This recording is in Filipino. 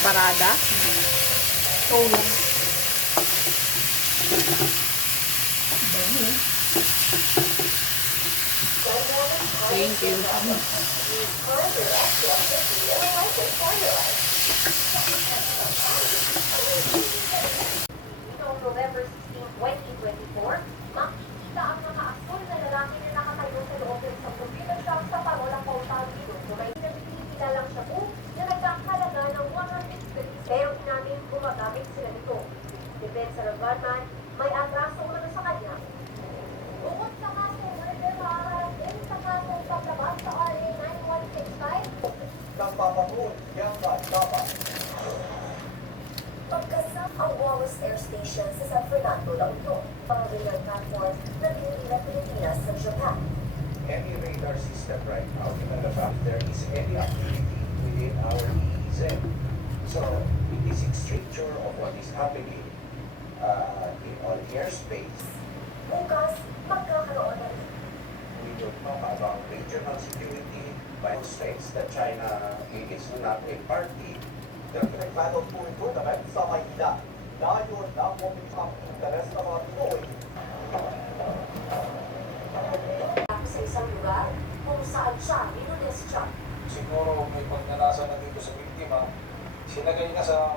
Parada. Oo. Thank you. Noong November 16, 2024, makikita ang naka-asul na lalaki na nakatayo sa loob ng isang computer shop sa Parolang Pautado. May pinagkikilalang shabu na nagkakalaga ng 150 pero inamin gumagamit sila nito. Depende sa gunman, may atraso na sa kanya. Bukod sa kasong murder, maaharap din sa kasong paglabas sa RA 9165. Nagpapakul, yang dapat. Pagkasap ang Wallace Air Station sa San Fernando, La Union, pangabilang platform na pinili Pilipinas sa Japan. Any radar system right now, given the fact there is any activity within our EEZ. So, it is extreme sure of what is happening on airspace. Bukas, magkakaroon na rin. We don't talk about regional security by states that China is not a party. Nagkakaroon po ito naman sa Maynila. Layon na po ang interes ng mga Pinoy. Sa isang lugar kung saan siya minulestya. Siguro may pagnanasa na dito sa biktima, sinagay na sa